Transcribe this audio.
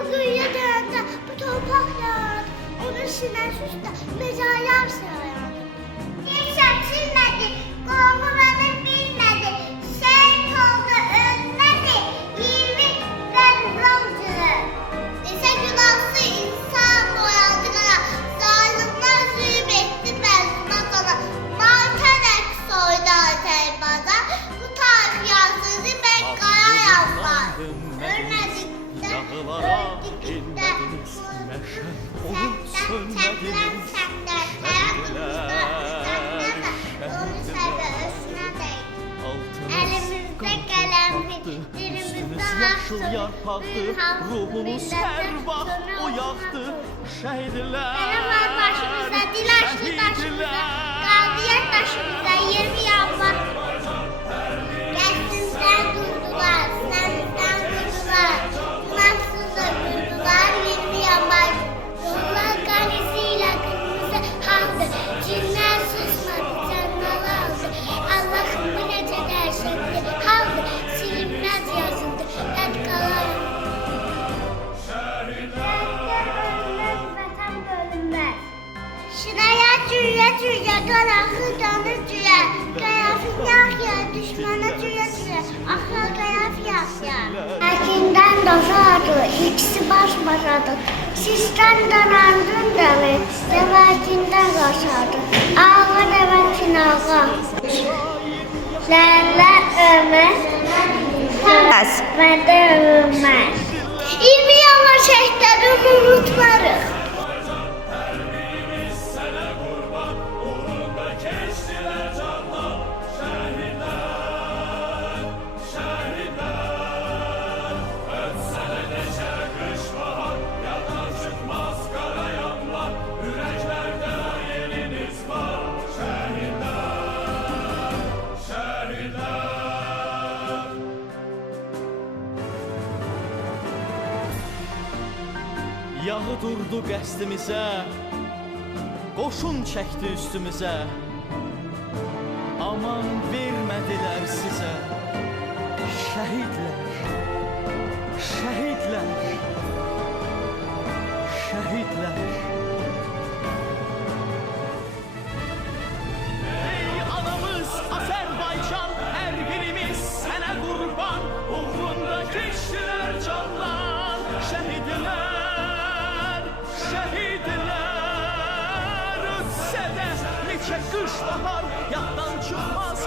bugün yatağında bu topraklar onun sinesi üstte mezarlar sayan. Geçersilmedi, korkuları bilmedi, şehit oldu ölmedi, 20 Fevralı. Ese günahsız insan boyaldı kana, zalimler zulüm etti mezuna kana, martanek soydu Azerbaycan'a, bu tarih yazısı ben kara yazlar. Ölmedikten, öldükten, elimizde kalemlik, dilimizde yaşıl yarpaqdır, ruhumuz hər vaxt o yaxdır. Şəhidlər, Benim başımıza, dilaşlı taşımıza, qadiyet taşımıza 20 yanvar. Gəsimizdən durdular, sənizdən durdular, günahsızla durdular 20 yanvar. Yollar qalesiyle kırmızı haldı, cinler susmadı, canlar aldı. Allah'ım bu nece dəhşətli haldı, silinmez yazıldı, qadqalar. Şuraya cüye cüye, qaranğı danı cüye, qayafı yağ ya, düşmana cüye cüye, axla qayaf yağ ya. Erkinden doşardı, ikisi baş başadı, sistem dönandın demi, deməkindən qaşardı, ağa deməkin ağa. Lərlər ölməz, mədə ölməz. 20 yıllar şəhidlərini unutmarıq. Yağı durdu qəsdimizə, qoşun çəkdi üstümüzə. Aman vermədilər sizə. Şəhidlər, şəhidlər, şəhidlər. Ey anamız Azərbaycan, hər birimiz sənə qurban, uğrunda keçdilər canlar. Şəhidlər, şəhidlər, ötsə də neçə qış bahar, yaddan çıxmaz